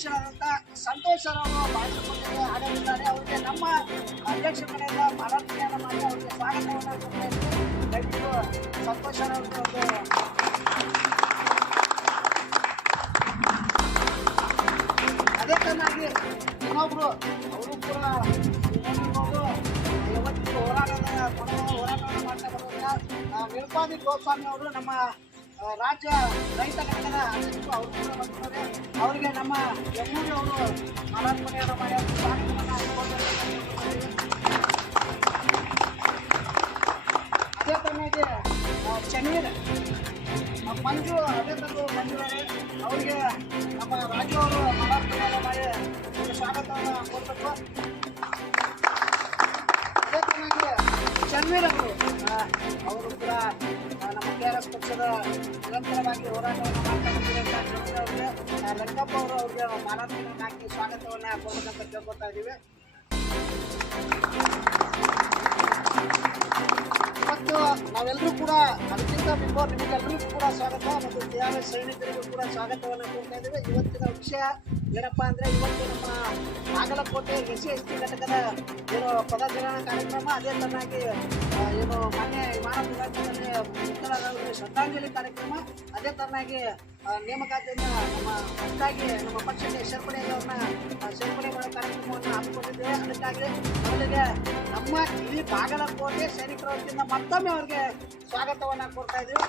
ರಾಜ್ಯ ಉಪಾಧ್ಯಕ್ಷರಾದಂಥ ಸಂತೋಷ್ ಸರ್ ಅವರು ಭಾಷಣಕ್ಕೆ ಆಗಲಿದ್ದಾರೆ. ಅವರಿಗೆ ನಮ್ಮ ಅಧ್ಯಕ್ಷ ಕಡೆಯಿಂದ ಭಾರತೀಯ ಮಾಡಿ ಅವರಿಗೆ ಸ್ವಾಗತವನ್ನು ದಯವಿಟ್ಟು ಸಂತೋಷ್ ಸರ್ ಅವರಿಗೆ ಒಂದು ಅದೇ ತನ್ನಾಗಿ ಇನ್ನೊಬ್ರು, ಅವರು ಕೂಡ ಹೋರಾಟದ ಹೋರಾಟವನ್ನು ಮಾಡ್ತಾ ಬರುವಂತ ಮೇಲ್ಪಾದಿ ಗೋಸ್ವಾಮಿ ಅವರು ನಮ್ಮ ರಾಜ್ಯ ರೈತ ಘಟಕದ ಅಧ್ಯಕ್ಷರು ಅವರು ಅವರಿಗೆ ನಮ್ಮ ಯಮೂರಿ ಅವರು ಮಾಲಾರ್ಪಣೆಯನ್ನು. ಅದೇ ತರನಾಗಿ ಚೆನ್ನೀರ್ ಮಂಜು, ಅದೇ ತಂದು ಬಂದಿದ್ದಾರೆ ಅವರಿಗೆ ನಮ್ಮ ರಾಜ್ಯವರು ಅವರು ಮಾಲಾರ್ಪಣೆಯನ್ನು ಮಾಡಿ ಸ್ವಾಗತವನ್ನು ಕೊಡಬೇಕು ಅದೇ ತರನಾಗಿ ಚನ್ನೀರ್ ಅವರು ಅವರು ಕೂಡ ಪಕ್ಷದ ನಿರಂತರವಾಗಿ ಹೋರಾಟವನ್ನು ಮಾಡ್ತಾ ಬಂದಿರುವಂತಹ ಲಂಕಪ್ಪ ಅವರು? ಅವ್ರಿಗೆ ಮಾಲಾರ್ಪಣೆಯನ್ನು ಹಾಕಿ ಸ್ವಾಗತವನ್ನು ಕೊಡಬೇಕಂತ ಕೇಳ್ಕೊತಾ ಇದ್ದೀವಿ ಮತ್ತು ನಾವೆಲ್ಲರೂ ಕೂಡ ಅದಕ್ಕಿಂತ ಬಿಫೋರ್ ನಿಮಗೆಲ್ಲರಿಗೂ ಕೂಡ ಸ್ವಾಗತ ಮತ್ತು ಕೆ ಆರ್ ಸೈನಿಕರಿಗೂ ಕೂಡ ಸ್ವಾಗತವನ್ನು ಕೊಡ್ತಾ ಇದ್ದೇವೆ. ಇವತ್ತಿನ ವಿಷಯ ಏನಪ್ಪಾ ಅಂದ್ರೆ ಇವತ್ತು ನಮ್ಮ ಬಾಗಲಕೋಟೆ ಎಸ್ ಎಸ್ ಟಿ ಘಟಕದ ಏನು ಪದಗ್ರಹಣ ಕಾರ್ಯಕ್ರಮ. ಅದೇ ತರನಾಗಿ ಏನು ಮಾನ್ಯ ವಿಮಾನ ಮೃತರಾದವರಿಗೆ ಶ್ರದ್ಧಾಂಜಲಿ ಕಾರ್ಯಕ್ರಮ. ಅದೇ ತರನಾಗಿ ಆ, ನೇಮಕಾತಿಯಿಂದ ನಮ್ಮ ಹೊಸದಾಗಿ ನಮ್ಮ ಪಕ್ಷಕ್ಕೆ ಸೇರ್ಪಡೆಯಾದವ್ರನ್ನ ಆ, ಸೇರ್ಪಡೆ ಮಾಡೋ ಕಾರ್ಯಕ್ರಮವನ್ನು ಹಮ್ಮಿಕೊಂಡಿದ್ದೇವೆ. ಅದಕ್ಕಾಗಿ ಮೊದಲಿಗೆ ನಮ್ಮ ಇಡೀ ಬಾಗಲಕೋಟೆ ಸೈನಿಕರ ವತಿಯಿಂದ ಮತ್ತೊಮ್ಮೆ ಅವರಿಗೆ ಸ್ವಾಗತವನ್ನ ಕೊಡ್ತಾ ಇದ್ದೀವಿ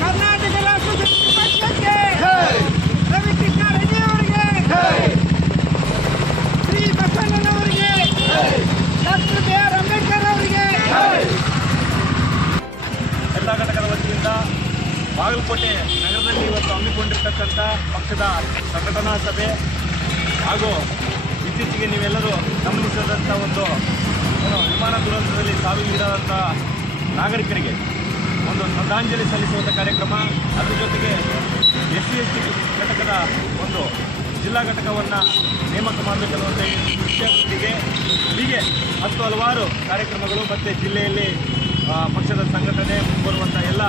ಕರ್ನಾಟಕ ರಾಷ್ಟ್ರ ಸಮಿತಿ ಪಕ್ಷಕ್ಕೆ ರವಿಕೃಷ್ಣ ರೆಡ್ಡಿ ಅವರಿಗೆ ಶ್ರೀ ಬಸವಣ್ಣನವರಿಗೆ ಡಾಕ್ಟರ್ ಬಿ ಆರ್ ಅಂಬೇಡ್ಕರ್ ಅವರಿಗೆ ಎಲ್ಲ ಘಟಕದ ವತಿಯಿಂದ ಬಾಗಲಕೋಟೆ ನಗರದಲ್ಲಿ ಇವತ್ತು ಹಮ್ಮಿಕೊಂಡಿರ್ತಕ್ಕಂಥ ಪಕ್ಷದ ಸಂಘಟನಾ ಸಭೆ ಹಾಗೂ ಇತ್ತೀಚೆಗೆ ನೀವೆಲ್ಲರೂ ಗಮನಿಸಿದಂಥ ಒಂದು ಏನು ವಿಮಾನ ದುರಂತದಲ್ಲಿ ಸಾವಿಗೀಡಾದಂಥ ನಾಗರಿಕರಿಗೆ ಒಂದು ಶ್ರದ್ಧಾಂಜಲಿ ಸಲ್ಲಿಸುವಂಥ ಕಾರ್ಯಕ್ರಮ. ಅದರ ಜೊತೆಗೆ ಎಸ್ ಸಿ ಎಸ್ ಟಿ ಘಟಕದ ಒಂದು ಜಿಲ್ಲಾ ಘಟಕವನ್ನು ನೇಮಕ ಮಾಡಬೇಕನ್ನುವಂಥ ವಿಷಯದೊಂದಿಗೆ ಹೀಗೆ ಹತ್ತು ಹಲವಾರು ಕಾರ್ಯಕ್ರಮಗಳು ಮತ್ತು ಜಿಲ್ಲೆಯಲ್ಲಿ ಪಕ್ಷದ ಸಂಘಟನೆ ಮುಂಬರುವಂಥ ಎಲ್ಲ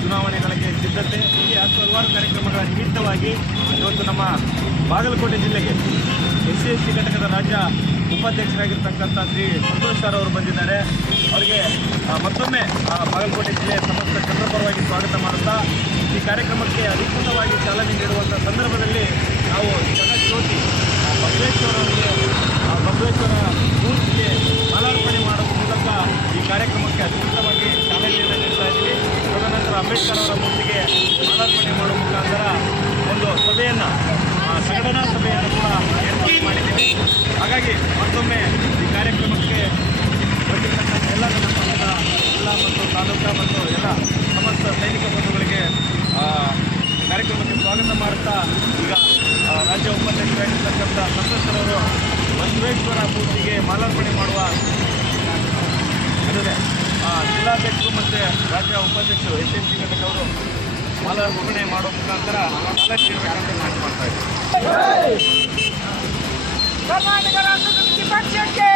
ಚುನಾವಣೆಗಳಿಗೆ ಸಿದ್ಧತೆ. ಹೀಗೆ ಹತ್ತು ಹಲವಾರು ಕಾರ್ಯಕ್ರಮಗಳ ನಿಮಿತ್ತವಾಗಿ ಇವತ್ತು ನಮ್ಮ ಬಾಗಲಕೋಟೆ ಜಿಲ್ಲೆಗೆ ಎಸ್ ಸಿ ಎಸ್ ಟಿ ಘಟಕದ ರಾಜ್ಯ ಉಪಾಧ್ಯಕ್ಷರಾಗಿರ್ತಕ್ಕಂಥ ಶ್ರೀ ಸಂತೋಷ್ ಸರ್ ಅವರು ಬಂದಿದ್ದಾರೆ. ಅವರಿಗೆ ಮತ್ತೊಮ್ಮೆ ಬಾಗಲಕೋಟೆ ಜಿಲ್ಲೆಯ ಸಮಸ್ತ ಚಂದ್ರಪರವಾಗಿ ಪರವಾಗಿ ಸ್ವಾಗತ ಮಾಡುತ್ತಾ ಈ ಕಾರ್ಯಕ್ರಮಕ್ಕೆ ಅಧಿಕೃತವಾಗಿ ಚಾಲನೆ ನೀಡುವಂಥ ಸಂದರ್ಭದಲ್ಲಿ ನಾವು ಜಗಜ್ಯೋತಿ ಆ, ಬಸವೇಶ್ವರ ಮೂರ್ತಿಗೆ ಮಾಲಾರ್ಪಣೆ ಮಾಡುವ ಮೂಲಕ ಈ ಕಾರ್ಯಕ್ರಮಕ್ಕೆ ಅಧಿಕೃತವಾಗಿ ಚಾಲನೆಯನ್ನು ನೀಡ್ತಾ ಇದ್ದೀವಿ. ತದನಂತರ ಅಂಬೇಡ್ಕರ್ ಅವರ ಮೂರ್ತಿಗೆ ಮಾಲಾರ್ಪಣೆ ಮಾಡುವ ಮುಖಾಂತರ ಒಂದು ಸಭೆಯನ್ನು ಸಂಘಟನಾ ಸಭೆಯನ್ನು ಕೂಡ ಏರ್ಪಾಡು ಮಾಡಿದ್ದೀವಿ. ಹಾಗಾಗಿ ಮತ್ತೊಮ್ಮೆ ಈ ಕಾರ್ಯಕ್ರಮಕ್ಕೆ ಎಲ್ಲ ನನ್ನ ಪಕ್ಷದ ಜಿಲ್ಲಾ ಮತ್ತು ತಾಲೂಕಾ ಮತ್ತು ಎಲ್ಲ ಸಮಸ್ತ ಸೈನಿಕ ಬಂಧುಗಳಿಗೆ ಆ, ಕಾರ್ಯಕ್ರಮಕ್ಕೆ ಸ್ವಾಗತ ಮಾಡುತ್ತಾ ಈಗ ರಾಜ್ಯ ಉಪಾಧ್ಯಕ್ಷರಾಗಿರ್ತಕ್ಕಂಥ ಸಂಸದರು ಬಸವೇಶ್ವರ ಮೂರ್ತಿಗೆ ಮಾಲಾರ್ಪಣೆ ಮಾಡುವ ಅಂದರೆ ಜಿಲ್ಲಾಧ್ಯಕ್ಷರು ಮತ್ತು ರಾಜ್ಯ ಉಪಾಧ್ಯಕ್ಷರು ಎಸ್ ಎಂ ಸಿ ಘಟಕವರು ಮಾಲಾರ್ಪಣೆ ಮಾಡುವ ಮುಖಾಂತರ ಮಾಲಾರ್ಪಣೆ ಮಾಡ್ತಾ ಇದ್ದಾರೆ. ಕರ್ನಾಟಕ ರಾಷ್ಟ್ರ ಪಕ್ಷಕ್ಕೆ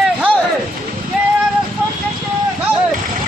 Hey!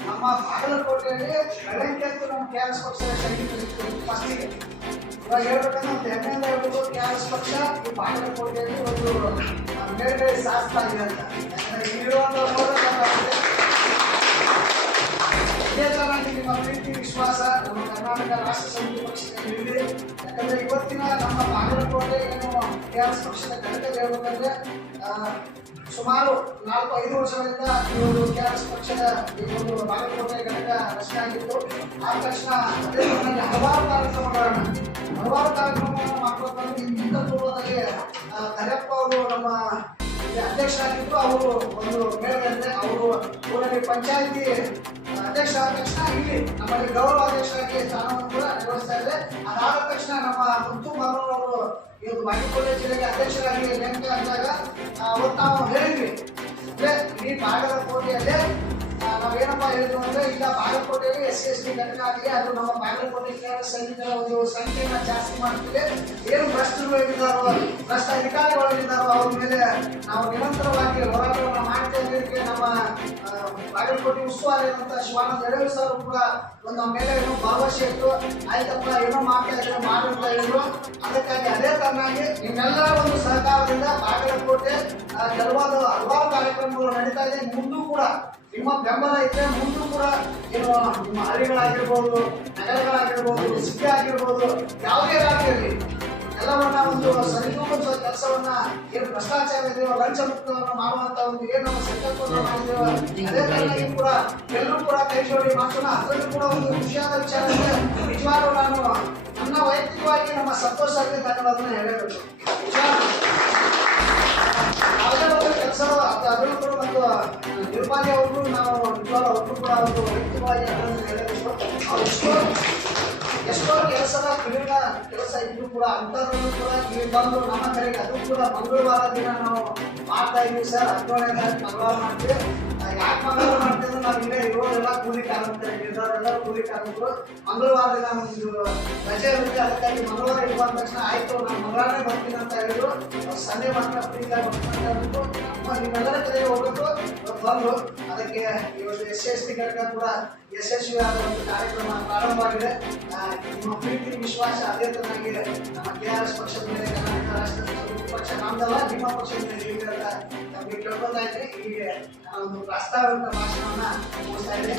ನಮ್ಮ ಬಾಗಲಕೋಟೆಯಲ್ಲಿ ನಮ್ಮ ಕೆ ಆರ್ ಎಸ್ ಸೈನಿಕರು ಫಸ್ಟಿಗೆ ಇವಾಗ ಹೇಳ್ಬೇಕಂದ್ರೆ ಒಂದು ಹೆಮ್ಮೆಯಿಂದ ಹೇಳ್ಬೋದು ಕೆ ಆರ್ ಎಸ್ ಪಕ್ಷ ಈ ಒಂದು ಆ, ಮೇಲ್ಗೈ ಸಾಧಿಸ್ತಾ ಇದೆ ಅಂತ ಯಾಕಂದ್ರೆ ತರನಾಗಿ ನಿಮ್ಮ ಪ್ರೀತಿ ವಿಶ್ವಾಸ ನಮ್ಮ ಕರ್ನಾಟಕ ರಾಷ್ಟ್ರ ಸಮಿತಿ ಪಕ್ಷದಲ್ಲಿ ಯಾಕಂದ್ರೆ ಇವತ್ತಿನ ನಮ್ಮ ಬಾಗಲಕೋಟೆ ಏನು ಕೆ ಆರ್ ಎಸ್ ಪಕ್ಷದ ಘಟಕ ಹೇಳ್ಬೇಕಂದ್ರೆ ಸುಮಾರು ನಾಲ್ಕು ಐದು ವರ್ಷಗಳಿಂದ ಈ ಒಂದು ಕೆ ಆರ್ ಎಸ್ ಪಕ್ಷದ ಈ ಒಂದು ಬಾಗಲಕೋಟೆ ಘಟಕ ರಚನೆ ಆಗಿತ್ತು. ಆದ ತಕ್ಷಣ ಹಲವಾರು ಕಾರ್ಯಕ್ರಮಗಳನ್ನು ಹಲವಾರು ಕಾರ್ಯಕ್ರಮಗಳನ್ನು ಮಾಡ್ಕೊಂಡು ಇಂಥ ಪೂರ್ವದಲ್ಲಿ ಆ, ಅವರು ನಮ್ಮ ಅಧ್ಯಕ್ಷರಾಗಿದ್ದು ಅವರು ಒಂದು ಮೇಳದಂತೆ ಅವರು ಊರಲ್ಲಿ ಪಂಚಾಯತಿ ಅಧ್ಯಕ್ಷ ಆದ ತಕ್ಷಣ ಇಲ್ಲಿ ನಮ್ಮಲ್ಲಿ ಗೌರವ ಅಧ್ಯಕ್ಷರಾಗಿ ಸ್ಥಾನವನ್ನು ಕೂಡ ನಿರ್ವಹಿಸ್ತಾ ಇದೆ ಅದಾದ ತಕ್ಷಣ ನಮ್ಮ ಮುತ್ತು ಅವರು ಇವತ್ತು ಬಾಗಲಕೋಟೆ ಜಿಲ್ಲೆಗೆ ಅಧ್ಯಕ್ಷರಾಗಿ ನೇಮಕ ಆದಾಗ ಅವತ್ತು ನಾವು ಹೇಳಿದ್ವಿ. ಅಂದ್ರೆ ಇಡೀ ಭಾಗದ ಕೋಟೆಯಲ್ಲೇ ಆ, ನಾವೇನಪ್ಪ ಹೇಳಿದ್ರು ಅಂದ್ರೆ ಈಗ ಬಾಗಲಕೋಟೆಯಲ್ಲಿ ಎಸ್ ಎಸ್ ಟಿ ಘಟನೆ ಆಗಿದೆ ಅದು ನಮ್ಮ ಬಾಗಲಕೋಟೆ ಸೈನಿಕರ ಒಂದು ಸಂಖ್ಯೆಯನ್ನ ಜಾಸ್ತಿ ಮಾಡ್ತಿದೆ. ಏನು ಭ್ರಷ್ಟರು ಇದ್ದಾರೋ ಭ್ರಷ್ಟ ಅಧಿಕಾರಿಗಳಿದ್ದಾರೋ ಅವ್ರ ಮೇಲೆ ನಾವು ನಿರಂತರವಾಗಿ ಹೋರಾಟವನ್ನು ಮಾಡ್ತಾ ಇದ್ದಕ್ಕೆ ನಮ್ಮ ಬಾಗಲಕೋಟೆ ಉಸ್ತುವಾರಿ ಅಂತ ಶಿವಾನಂದ ಎಡವಿ ಸರ್ ಕೂಡ ಒಂದು ನಮ್ಮ ಮೇಲೆ ಏನೋ ಭರವಸೆ ಇತ್ತು ಆಯ್ತಪ್ಪ, ಏನೋ ಮಾಡ್ತಾ ಇದ್ರೆ ಮಾಡು ಅಂತ ಹೇಳಿದ್ರು. ಅದಕ್ಕಾಗಿ ಅದೇ ತರನಾಗಿ ನಿಮ್ಮೆಲ್ಲರ ಒಂದು ಸಹಕಾರದಿಂದ ಬಾಗಲಕೋಟೆ ಕೆಲವಾದ ಹಲವಾರು ಕಾರ್ಯಕ್ರಮಗಳು ನಡೀತಾ ಇದೆ. ಮುಂದೂ ಕೂಡ ನಿಮ್ಮ ಬೆಂಬಲ ಇದ್ರೆ ಮುಂದೂ ಕೂಡ ಏನು, ನಿಮ್ಮ ಹಳ್ಳಿಗಳಾಗಿರ್ಬೋದು, ನಗರಗಳಾಗಿರ್ಬೋದು ಸಿಟಿ ಆಗಿರ್ಬೋದು, ಯಾವುದೇ ಆಗಿರಲಿ ಎಲ್ಲವನ್ನ ಒಂದು ಸರಿದೂಗಿಸುವ ಕೆಲಸವನ್ನ ಏನು ಭ್ರಷ್ಟಾಚಾರ ಇದೆಯೋ ಲಂಚ ಮುಕ್ತವನ್ನು ಮಾಡುವಂತ ಒಂದು ಏನು ಸಂಕಲ್ಪವನ್ನು ಮಾಡಿದೆಯೋ, ಅದೇ ಕೂಡ ಎಲ್ಲರೂ ಕೂಡ ಕೈ ಜೋಡಿ ಮಾಡೋಣ ಅದರಲ್ಲೂ ಕೂಡ ಒಂದು ಖುಷಿಯಾದ ವಿಚಾರ ನಿಜವಾಗ್ಲೂ ನಾನು ನನ್ನ ವೈಯಕ್ತಿಕವಾಗಿ ನಮ್ಮ ಸಂತೋಷ ಆಗಿದೆ ಅನ್ನೋದನ್ನ ಹೇಳಬೇಕು. ಕೆಲಸ ಅದರಲ್ಲೂ ಕೂಡ ಒಂದು ನಿರ್ಮಾಲಿ ನಾವು ನಿಜವಾಗ್ಲೂ ಅವ್ರಿಗೂ ಕೂಡ ಒಂದು ವೈಯಕ್ತಿಕವಾಗಿ ಅದನ್ನು ಹೇಳಬೇಕು ಎಷ್ಟೋ ಕೆಲಸದ ಕ್ರೀಡಾ ಕೆಲಸ ಇದ್ರು ಕೂಡ ಅಂಥದ್ರಲ್ಲೂ ಕೂಡ ಬಂದು ನಮ್ಮ ಕಡೆಗೆ ಅದು ಕೂಡ ಮಂಗಳವಾರ ದಿನ ನಾವು ಮಾಡ್ತಾ ಸರ್. ಹದಿನೇಳನೇ ತಾರೀಕು ಮಂಗಳವಾರ ಮಾಡ್ತೀವಿ. ಮಂಗಳವಾರ ಒಂದು ರಜೆ ಇರುತ್ತೆ ಅದಕ್ಕಾಗಿ ಮಂಗಳವಾರ ಬಂದ ತಕ್ಷಣ ಆಯ್ತು ನಾನು ಮಂಗಳವಾರನೇ ಬರ್ತೀನಿ ಅಂತ ಹೇಳಿದ್ರು ಸಂಜೆ ಮಾತ್ರ ಫ್ರೀ ಬರ್ತೀನಿ ಕಡೆ ಬಂದು ಅದಕ್ಕೆ ಇವತ್ತು ಎಸ್ ಎಸ್ ಕೂಡ ಯಶಸ್ವಿಯಾದ ಒಂದು ಕಾರ್ಯಕ್ರಮ ಪ್ರಾರಂಭವಾಗಿದೆ ಆ, ನಿಮ್ಮ ಪ್ರೀತಿ ವಿಶ್ವಾಸ ಅದೇ ತರನಾಗಿ ನಮ್ಮ ಕೆ ಆರ್ ಎಸ್ ಪಕ್ಷದ ಮೇಲೆ ಕರ್ನಾಟಕ ರಾಷ್ಟ್ರ ಪಕ್ಷ. ನಮ್ದಲ್ಲ ನಿಮ್ಮ ಪಕ್ಷದ ಮೇಲೆ ಇದೆ ಅಂತ ನಮಗೆ ಕೇಳ್ಕೊತಾ ಇದ್ರಿ ಹೀಗೆ ನಾನು ಒಂದು ಪ್ರಾಸ್ತಾವಿಕ ಭಾಷಣವನ್ನ ಇದ್ದೆ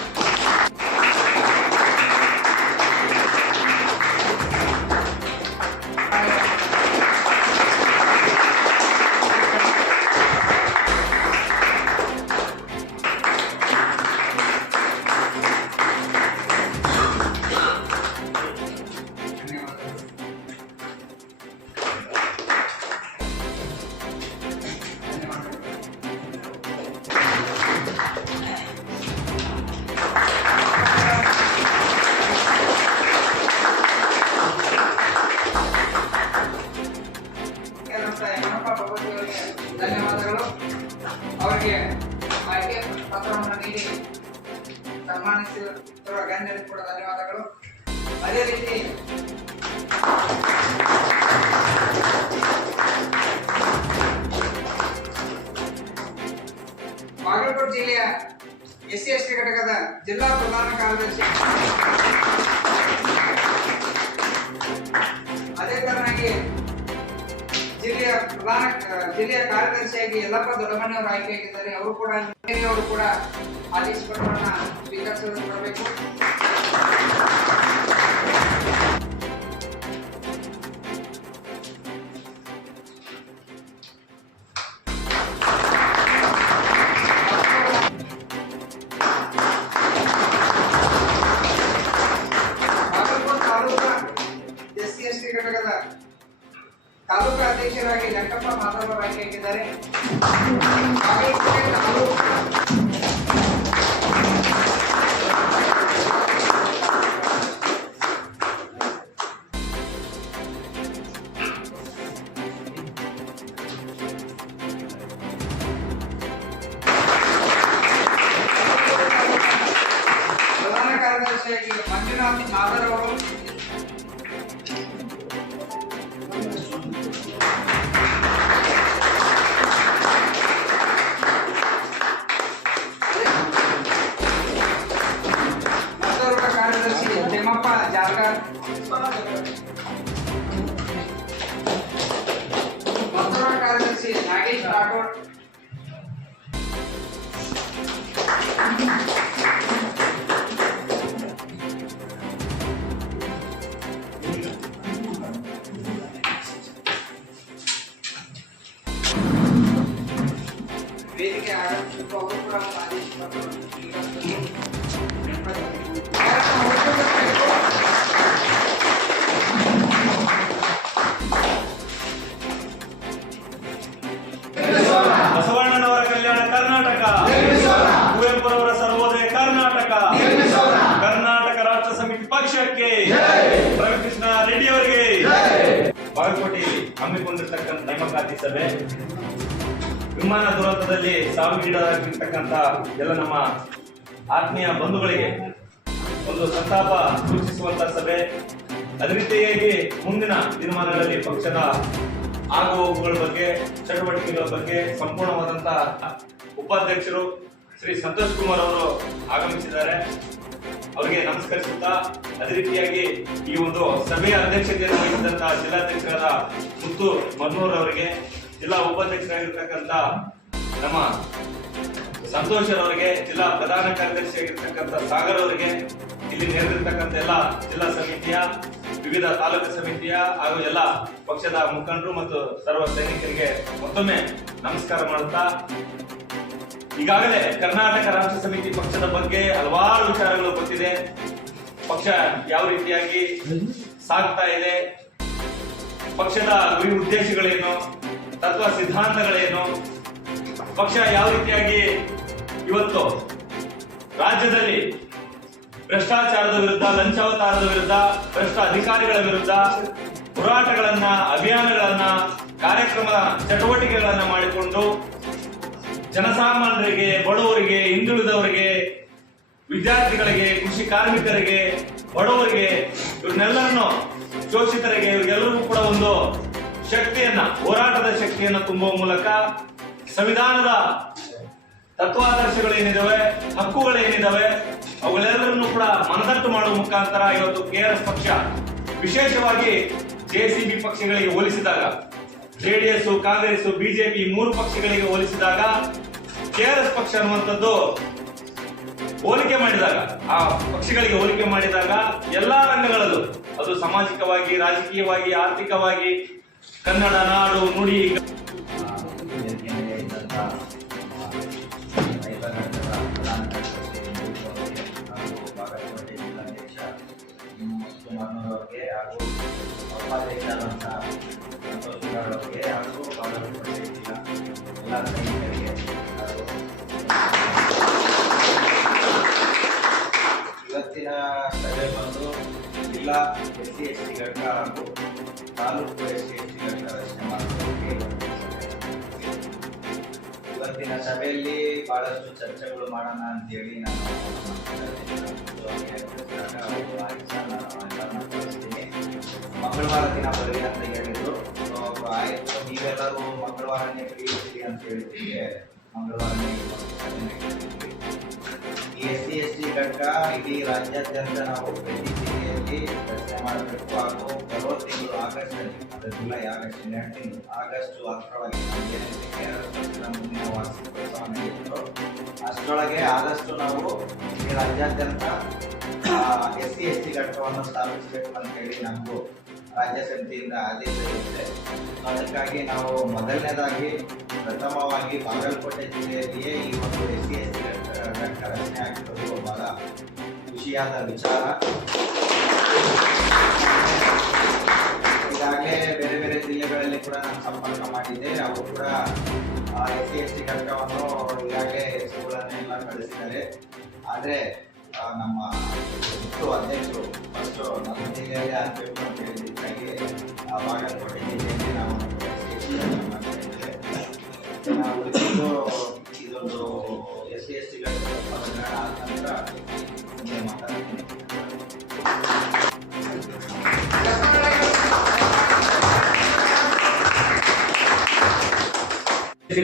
ಅವರಿಗೆ ಆಯ್ಕೆ ಪತ್ರವನ್ನು ನೀಡಿ ಸನ್ಮಾನಿಸಿರುವ ಗಣ್ಯರಿಗೆ ಕೂಡ ಧನ್ಯವಾದಗಳು ಅದೇ ರೀತಿ ಬಾಗಲಕೋಟೆ ಜಿಲ್ಲೆಯ ಎಸ್ ಸಿ ಎಸ್ ಟಿ ಘಟಕದ ಜಿಲ್ಲಾ ಪ್ರಧಾನ ಕಾರ್ಯದರ್ಶಿ ಜಿಲ್ಲೆಯ ಪ್ರಧಾನ ಜಿಲ್ಲೆಯ ಕಾರ್ಯದರ್ಶಿಯಾಗಿ ಯಲ್ಲಪ್ಪ ದೊಡ್ಡಮನೆಯವರು ಆಯ್ಕೆಯಾಗಿದ್ದಾರೆ ಅವರು ಕೂಡ ಅವರು ಕೂಡ ಆದೇಶ ಪತ್ರವನ್ನು ಸ್ವೀಕರಿಸಲು ಅಧ್ಯಕ್ಷರಾಗಿ ವೆಂಕಪ್ಪ ಮಾಧವ ಆಯ್ಕೆಯಾಗಿದ್ದಾರೆ ಬಸವಣ್ಣನವರ ಕಲ್ಯಾಣ ಕರ್ನಾಟಕ. ಕುವೆಂಪುರವರ ಸರ್ವೋದಯ ಕರ್ನಾಟಕ. ಕರ್ನಾಟಕ ರಾಷ್ಟ್ರ ಸಮಿತಿ ಪಕ್ಷಕ್ಕೆ ರವಿಕೃಷ್ಣ ರೆಡ್ಡಿ ಅವರಿಗೆ. ಬಾಗಲಕೋಟೆಯಲ್ಲಿ ಹಮ್ಮಿಕೊಂಡಿರ್ತಕ್ಕಂಥ ನೇಮಕಾತಿ ಸಭೆ. ವಿಮಾನ ದುರಂತದಲ್ಲಿ ಸಾವಿಗೀಡಾಗಿರ್ತಕ್ಕಂಥ ಎಲ್ಲ ನಮ್ಮ ಆತ್ಮೀಯ ಬಂಧುಗಳಿಗೆ ಒಂದು ಸಂತಾಪ ಸೂಚಿಸುವಂತ ಸಭೆ. ಅದೇ ರೀತಿಯಾಗಿ ಮುಂದಿನ ದಿನಮಾನಗಳಲ್ಲಿ ಪಕ್ಷದ ಆಗುಹೋಗುಗಳ ಬಗ್ಗೆ, ಚಟುವಟಿಕೆಗಳ ಬಗ್ಗೆ ಸಂಪೂರ್ಣವಾದಂತ ಉಪಾಧ್ಯಕ್ಷರು ಶ್ರೀ ಸಂತೋಷ್ ಕುಮಾರ್ ಅವರು ಆಗಮಿಸಿದ್ದಾರೆ. ಅವರಿಗೆ ನಮಸ್ಕರಿಸುತ್ತಾ ಅದೇ ರೀತಿಯಾಗಿ ಈ ಒಂದು ಸಭೆಯ ಅಧ್ಯಕ್ಷತೆಯನ್ನು ವಹಿಸಿದಂತಹ ಜಿಲ್ಲಾಧ್ಯಕ್ಷರಾದ ಮುತ್ತು ಮನ್ನೂರ್ ಅವರಿಗೆ ಜಿಲ್ಲಾ ಉಪಾಧ್ಯಕ್ಷರಾಗಿರ್ತಕ್ಕಂಥ ನಮ್ಮ ಸಂತೋಷ್ ಅವರಿಗೆ ಜಿಲ್ಲಾ ಪ್ರಧಾನ ಕಾರ್ಯದರ್ಶಿಯಾಗಿರ್ತಕ್ಕಂಥ ಸಾಗರ್ ಅವರಿಗೆ, ಇಲ್ಲಿ ನೆರೆದಿರ್ತಕ್ಕಂಥ ಎಲ್ಲ ಜಿಲ್ಲಾ ಸಮಿತಿಯ, ವಿವಿಧ ತಾಲೂಕು ಸಮಿತಿಯ ಹಾಗೂ ಎಲ್ಲ ಪಕ್ಷದ ಮುಖಂಡರು ಮತ್ತು ಸರ್ವ ಸೈನಿಕರಿಗೆ ಮತ್ತೊಮ್ಮೆ ನಮಸ್ಕಾರ ಮಾಡುತ್ತಾ, ಈಗಾಗಲೇ ಕರ್ನಾಟಕ ರಾಷ್ಟ್ರ ಸಮಿತಿ ಪಕ್ಷದ ಬಗ್ಗೆ ಹಲವಾರು ವಿಚಾರಗಳು ಗೊತ್ತಿದೆ ಪಕ್ಷ ಯಾವ ರೀತಿಯಾಗಿ ಸಾಗ್ತಾ ಇದೆ, ಪಕ್ಷದ ಗುರಿ ಉದ್ದೇಶಗಳೇನು ತತ್ವ ಸಿದ್ಧಾಂತಗಳೇನು? ಪಕ್ಷ ಯಾವ ರೀತಿಯಾಗಿ ಇವತ್ತು ರಾಜ್ಯದಲ್ಲಿ ಭ್ರಷ್ಟಾಚಾರದ ವಿರುದ್ಧ, ಲಂಚಾವತಾರದ ವಿರುದ್ಧ, ಭ್ರಷ್ಟ ಅಧಿಕಾರಿಗಳ ವಿರುದ್ಧ ಹೋರಾಟಗಳನ್ನ, ಅಭಿಯಾನಗಳನ್ನ, ಕಾರ್ಯಕ್ರಮ ಚಟುವಟಿಕೆಗಳನ್ನ ಮಾಡಿಕೊಂಡು ಜನಸಾಮಾನ್ಯರಿಗೆ, ಬಡವರಿಗೆ, ಹಿಂದುಳಿದವರಿಗೆ, ವಿದ್ಯಾರ್ಥಿಗಳಿಗೆ, ಕೃಷಿ ಕಾರ್ಮಿಕರಿಗೆ, ಬಡವರಿಗೆ ಇವ್ರನ್ನೆಲ್ಲರನ್ನು ಶೋಷಿತರಿಗೆ ಇವರಿಗೆಲ್ಲರಿಗೂ ಕೂಡ ಒಂದು ಶಕ್ತಿಯನ್ನ, ಹೋರಾಟದ ಶಕ್ತಿಯನ್ನ ತುಂಬುವ ಮೂಲಕ ಸಂವಿಧಾನದ ತತ್ವಾದರ್ಶಗಳೇನಿದಾವೆ, ಹಕ್ಕುಗಳೇನಿದಾವೆ, ಅವುಗಳೆಲ್ಲರನ್ನು ಕೂಡ ಮನದಟ್ಟು ಮಾಡುವ ಮುಖಾಂತರ ಇವತ್ತು ಕೆಆರ್ಎಸ್ ಪಕ್ಷ ವಿಶೇಷವಾಗಿ ಜೆಸಿಬಿ ಪಕ್ಷಗಳಿಗೆ ಹೋಲಿಸಿದಾಗ ಜೆಡಿಎಸ್ ಕಾಂಗ್ರೆಸ್ ಬಿಜೆಪಿ ಮೂರು ಪಕ್ಷಗಳಿಗೆ ಹೋಲಿಸಿದಾಗ ಕೆಆರ್ಎಸ್ ಪಕ್ಷ ಅನ್ನುವಂಥದ್ದು ಹೋಲಿಕೆ ಮಾಡಿದಾಗ, ಆ ಪಕ್ಷಗಳಿಗೆ ಹೋಲಿಕೆ ಮಾಡಿದಾಗ ಎಲ್ಲಾ ರಂಗಗಳಲ್ಲೂ, ಅದು ಸಾಮಾಜಿಕವಾಗಿ, ರಾಜಕೀಯವಾಗಿ, ಆರ್ಥಿಕವಾಗಿ ಕನ್ನಡ ನಾಡು ನುಡಿ ವೇದಿಕೆ ಬಹಳಷ್ಟು ಚರ್ಚೆಗಳು ಮಾಡೋಣ ಅಂತೇಳಿ ಕಳಿಸ್ತೀನಿ ಮಂಗಳವಾರ ದಿನ ಬರಲಿ ಅಂತ ಹೇಳಿದ್ರು. ಆಯ್ತು. ನೀವೆಲ್ಲರೂ ಮಂಗಳವಾರನೇ ಫ್ರೀ ಇರ್ತೀರಿ ಅಂತ ಹೇಳ್ತೀವಿ ಮಂಗಳವಾರನೇ ಇಡೀ ರಾಜ್ಯಾದ್ಯಂತ ನಾವು ಜಿಲ್ಲೆಯಲ್ಲಿ ರಚನೆ ಮಾಡಬೇಕು. ಹಾಗೂ ಬರುವ ತಿಂಗಳು ಆಗಸ್ಟ್ ಜುಲೈ ಆಗಸ್ಟ್ ಎರಡು ತಿಂಗಳು ಆಗಸ್ಟ್ ಪಕ್ಷದ ಮುಂದಿನ ವಾರ್ಷಿಕೋತ್ಸವ ಅಷ್ಟರೊಳಗೆ ಆದಷ್ಟು ನಾವು ಈ ರಾಜ್ಯಾದ್ಯಂತ ಎಸ್ ಸಿ ಎಸ್ ಟಿ ಘಟಕವನ್ನು ಸ್ಥಾಪಿಸಬೇಕು ಅಂತ ಹೇಳಿ ನಮಗೂ ರಾಜ್ಯ ಸಮಿತಿಯಿಂದ ಆದೇಶ ಇರುತ್ತೆ. ಅದಕ್ಕಾಗಿ ನಾವು ಮೊದಲನೇದಾಗಿ ಪ್ರಥಮವಾಗಿ ಬಾಗಲಕೋಟೆ ಜಿಲ್ಲೆಯಲ್ಲಿಯೇ ಈ ಒಂದು ಎಸ್ ಸಿ ಎಸ್ ಟಿ ಖುಷಿಯಾದ ವಿಚಾರ ಈಗಾಗಲೇ ಬೇರೆ ಬೇರೆ ಜಿಲ್ಲೆಗಳಲ್ಲಿ ಕೂಡ ನಾನು ಸಂಪರ್ಕ ಮಾಡಿದ್ದೆ ಅವರು ಕೂಡ ಎಸ್ ಸಿ ಎಸ್ ಟಿ ಘಟಕವನ್ನು ಈಗಾಗಲೇ ಹೆಸರುಗಳನ್ನೆಲ್ಲ ಕಳಿಸಿದ್ದಾರೆ ಆದರೆ ನಮ್ಮ ಅಧ್ಯಕ್ಷರು ಫಸ್ಟು ನಮ್ಮ ಜಿಲ್ಲೆಯಲ್ಲೇ ಆಗಬೇಕು ಅಂತ ಹೇಳಿದ್ದಕ್ಕಾಗಿ ಆ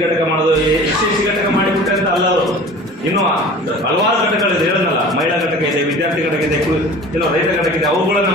ಘಟಕ ಮಾಡೋದು, ಎಸ್ ಸಿ ಘಟಕ ಮಾಡಿಬಿಟ್ಟೆ ಅಂತ ಅಲ್ಲ ಅವರು ಇನ್ನು ಹಲವಾರು ಘಟಕಗಳಿದೆ, ಹೇಳೋದಲ್ಲ, ಮಹಿಳಾ ಘಟಕ ಇದೆ, ವಿದ್ಯಾರ್ಥಿ ಘಟಕ ಇದೆ ಇನ್ನು ರೈತ ಘಟಕ ಇದೆ, ಅವುಗಳನ್ನು